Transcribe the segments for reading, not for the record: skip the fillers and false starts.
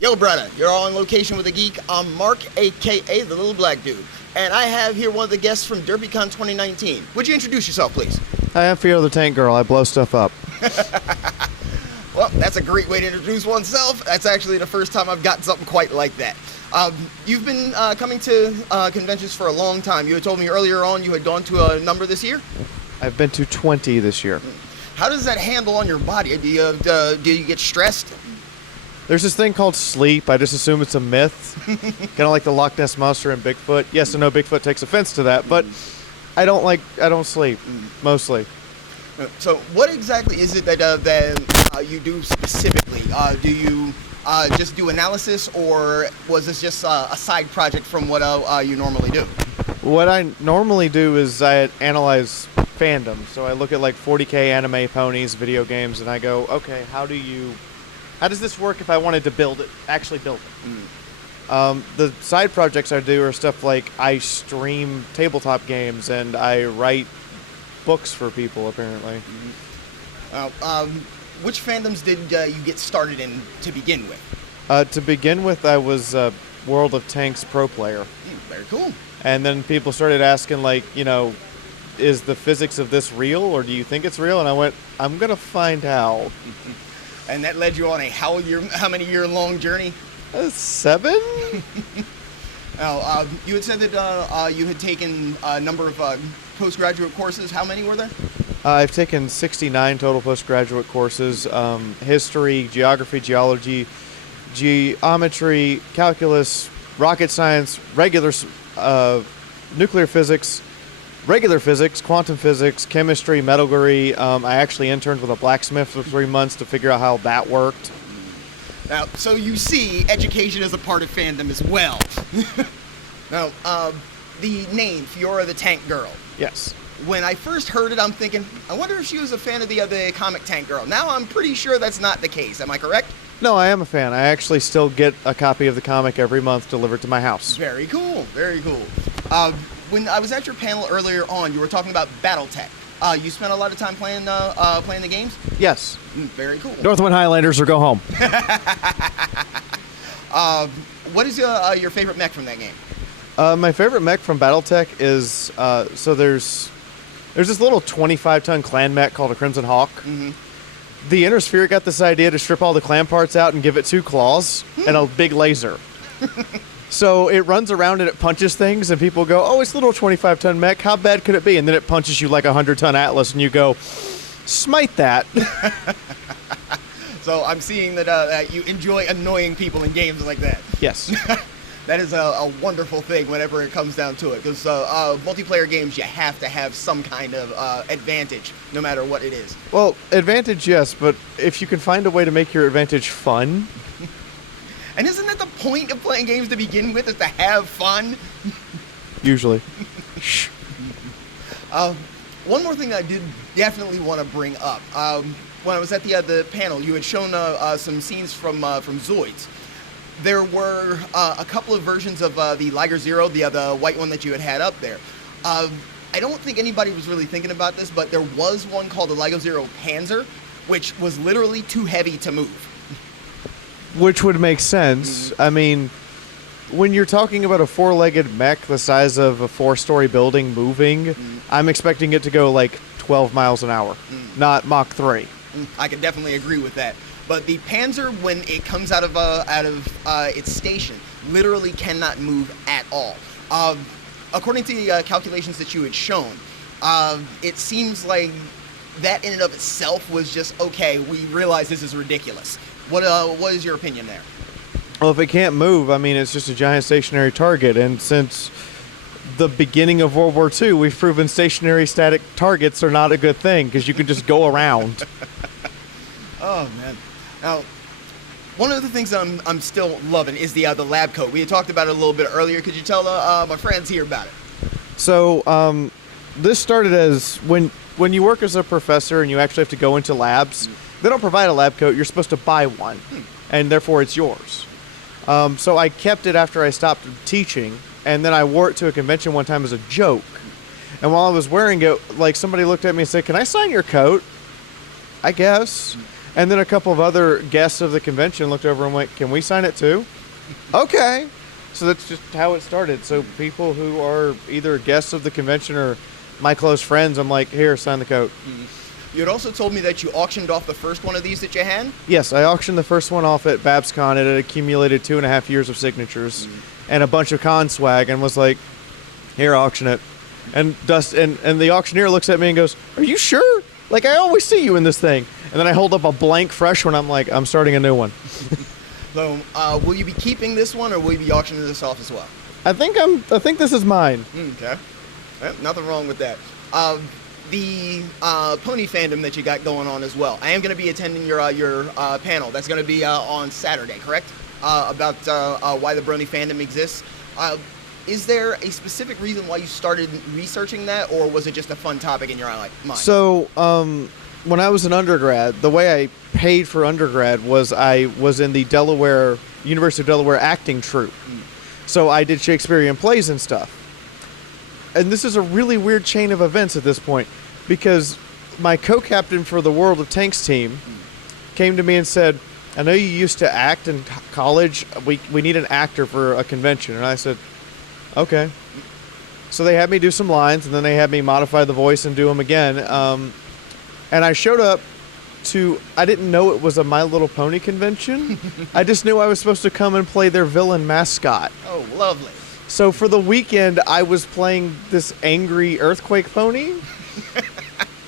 Yo, brother, you're all on location with a geek. I'm Mark, aka the Little Black Dude, and I have here one of the guests from Derpycon 2019. Would you introduce yourself, please? I am Fiaura the Tank Girl. I blow stuff up. Well, that's a great way to introduce oneself. That's actually the first time I've gotten something quite like that. You've been coming to conventions for a long time. You had told me earlier on you had gone to a number this year? I've been to 20 this year. How does that handle on your body? Do you get stressed? There's this thing called sleep. I just assume it's a myth. Kind of like the Loch Ness Monster and Bigfoot. Yes, I know Bigfoot takes offense to that, but I don't sleep, mostly. So what exactly is it that you do specifically? Do you just do analysis, or was this just a side project from what you normally do? What I normally do is I analyze fandom. So I look at like 40K anime ponies, video games, and I go, okay, how does this work if I wanted to actually build it? The side projects I do are stuff like I stream tabletop games and I write books for people, apparently. Which fandoms did you get started in to begin with? To begin with, I was a World of Tanks pro player. Very cool. And then people started asking, like, is the physics of this real, or do you think it's real? And I went, I'm going to find out. And that led you on a how many year long journey? 7? Now, you had said that you had taken a number of postgraduate courses. How many were there? I've taken 69 total postgraduate courses. History, geography, geology, geometry, calculus, rocket science, nuclear physics, regular physics, quantum physics, chemistry, metallurgy. I actually interned with a blacksmith for 3 months to figure out how that worked. Now, so you see, education is a part of fandom as well. Now, the name, Fiaura the Tank Girl. Yes. When I first heard it, I'm thinking, I wonder if she was a fan of the comic Tank Girl. Now I'm pretty sure that's not the case. Am I correct? No, I am a fan. I actually still get a copy of the comic every month delivered to my house. Very cool. Very cool. When I was at your panel earlier on, you were talking about Battletech. You spent a lot of time playing the games? Yes. Very cool. Northwind Highlanders or go home. What is your favorite mech from that game? My favorite mech from Battletech is, so there's this little 25-ton clan mech called a Crimson Hawk. Mm-hmm. The Inner Sphere got this idea to strip all the clan parts out and give it 2 claws and a big laser. So it runs around and it punches things, and people go, oh, it's a little 25-ton mech. How bad could it be? And then it punches you like a 100-ton Atlas, and you go, smite that. So I'm seeing that you enjoy annoying people in games like that. Yes. That is a wonderful thing whenever it comes down to it, because multiplayer games, you have to have some kind of advantage, no matter what it is. Well, advantage, yes, but if you can find a way to make your advantage fun... And isn't that the point of playing games to begin with, is to have fun? Usually. One more thing I did definitely want to bring up. When I was at the panel, you had shown some scenes from Zoids. There were a couple of versions of the Liger Zero, the white one that you had up there. I don't think anybody was really thinking about this, but there was one called the Liger Zero Panzer, which was literally too heavy to move. Which would make sense. I mean, when you're talking about a 4-legged mech the size of a 4-story building moving, I'm expecting it to go like 12 miles an hour, not Mach 3. I can definitely agree with that. But the Panzer, when it comes out of its station, literally cannot move at all. According to the calculations that you had shown, it seems like that in and of itself was just, okay, we realize this is ridiculous. What is your opinion there? Well, if it can't move, I mean, it's just a giant stationary target. And since the beginning of World War II, we've proven stationary static targets are not a good thing because you can just go around. Oh, man. Now, one of the things I'm still loving is the lab coat. We had talked about it a little bit earlier. Could you tell my friends here about it? So, this started as when you work as a professor and you actually have to go into labs, they don't provide a lab coat. You're supposed to buy one, and therefore it's yours. So I kept it after I stopped teaching, and then I wore it to a convention one time as a joke. And while I was wearing it, like, somebody looked at me and said, "Can I sign your coat?" I guess. And then a couple of other guests of the convention looked over and went, "Can we sign it too?" Okay. So that's just how it started. So people who are either guests of the convention or my close friends, I'm like, "Here, sign the coat." You had also told me that you auctioned off the first one of these that you had? Yes, I auctioned the first one off at BabsCon. It had accumulated 2.5 years of signatures and a bunch of con swag, and was like, "Here, auction it." And and the auctioneer looks at me and goes, "Are you sure? Like, I always see you in this thing." And then I hold up a blank fresh one. I'm like, "I'm starting a new one." So, will you be keeping this one, or will you be auctioning this off as well? I think this is mine. Okay. Nothing wrong with that. The pony fandom that you got going on as well. I am going to be attending your panel. That's going to be on Saturday, correct? About why the brony fandom exists. Is there a specific reason why you started researching that, or was it just a fun topic in your mind? So, when I was an undergrad, the way I paid for undergrad was I was in the University of Delaware acting troupe. So I did Shakespearean plays and stuff. And this is a really weird chain of events at this point, because my co-captain for the World of Tanks team came to me and said, "I know you used to act in college. We need an actor for a convention." And I said, "Okay." So they had me do some lines, and then they had me modify the voice and do them again. And I showed up I didn't know it was a My Little Pony convention. I just knew I was supposed to come and play their villain mascot. Oh, lovely. So for the weekend, I was playing this angry earthquake pony.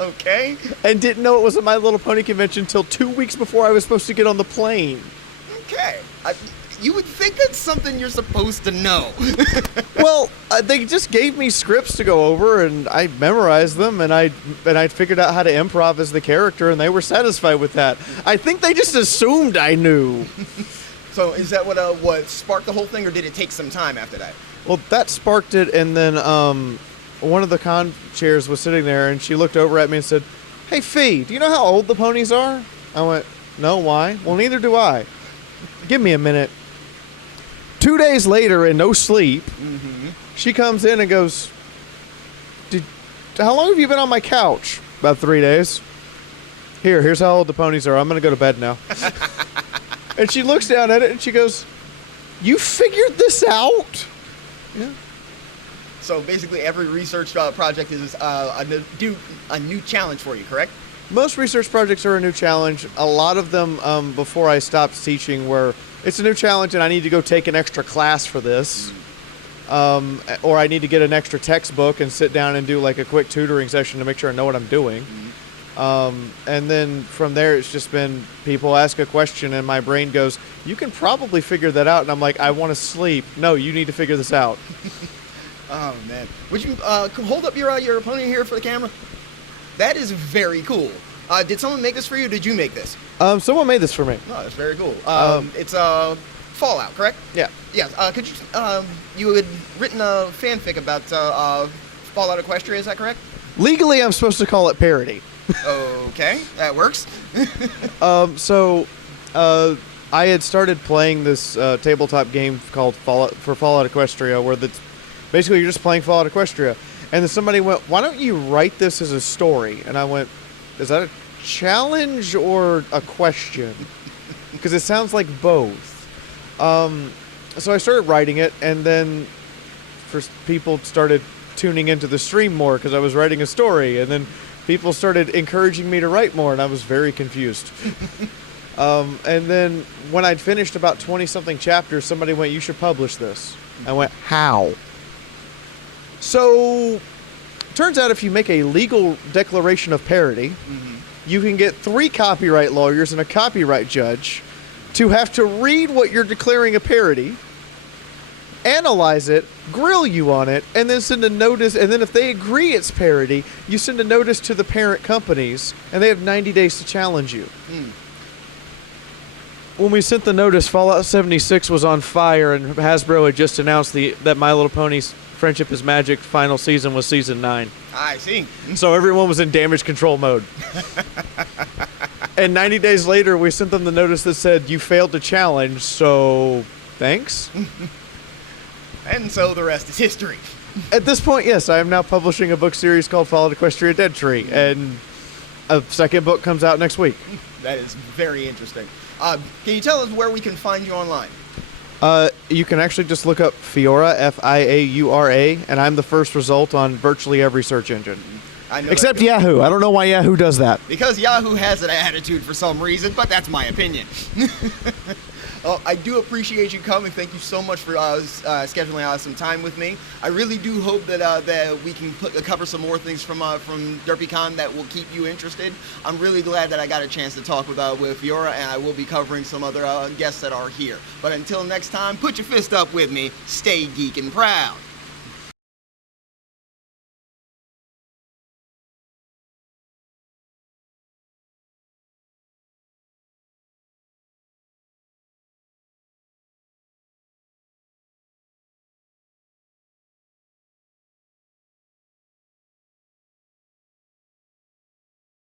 Okay. And didn't know it was a My Little Pony convention until 2 weeks before I was supposed to get on the plane. Okay. You would think that's something you're supposed to know. Well, they just gave me scripts to go over, and I memorized them, and I figured out how to improv as the character, and they were satisfied with that. I think they just assumed I knew. So is that what sparked the whole thing, or did it take some time after that? Well, that sparked it, and then one of the con chairs was sitting there, and she looked over at me and said, "Hey, Fee, do you know how old the ponies are?" I went, "No, why?" "Well, neither do I." "Give me a minute." 2 days later, and no sleep, she comes in and goes, "How long have you been on my couch?" "About 3 days." Here's how old the ponies are. I'm going to go to bed now." And she looks down at it and she goes, "You figured this out?" Yeah. So basically every research project is a new challenge for you, correct? Most research projects are a new challenge. A lot of them, before I stopped teaching, were, it's a new challenge and I need to go take an extra class for this. Or I need to get an extra textbook and sit down and do like a quick tutoring session to make sure I know what I'm doing. And then from there, it's just been people ask a question and my brain goes, "You can probably figure that out." And I'm like, "I want to sleep." "No, you need to figure this out." Oh, man. Would you hold up your pony here for the camera? That is very cool. Did someone make this for you, or did you make this? Someone made this for me. Oh, that's very cool. It's Fallout, correct? Yeah. Yes. Could you? You had written a fanfic about Fallout Equestria. Is that correct? Legally, I'm supposed to call it parody. Okay, that works. So I had started playing this tabletop game called Fallout Equestria, where basically you're just playing Fallout Equestria. And then somebody went, "Why don't you write this as a story?" And I went, "Is that a challenge or a question?" Because it sounds like both. So I started writing it, and then people started tuning into the stream more because I was writing a story, and then people started encouraging me to write more, and I was very confused. And then when I'd finished about 20-something chapters, somebody went, "You should publish this." I went, "How?" So, turns out if you make a legal declaration of parody, you can get 3 copyright lawyers and a copyright judge to have to read what you're declaring a parody, analyze it, grill you on it, and then send a notice. And then if they agree it's parody, you send a notice to the parent companies, and they have 90 days to challenge you. When we sent the notice, Fallout 76 was on fire, and Hasbro had just announced that My Little Pony's Friendship is Magic final season was season 9. I see. So everyone was in damage control mode. And 90 days later, we sent them the notice that said, "You failed to challenge, so thanks." And so the rest is history. At this point, yes, I am now publishing a book series called Fallout Equestria Dead Tree. And a second book comes out next week. That is very interesting. Can you tell us where we can find you online? You can actually just look up Fiaura, Fiaura, and I'm the first result on virtually every search engine. I know Except Yahoo. I don't know why Yahoo does that. Because Yahoo has an attitude for some reason, but that's my opinion. I do appreciate you coming. Thank you so much for scheduling some time with me. I really do hope that we can cover some more things from Derpycon that will keep you interested. I'm really glad that I got a chance to talk with Fiaura, and I will be covering some other guests that are here. But until next time, put your fist up with me. Stay geek and proud.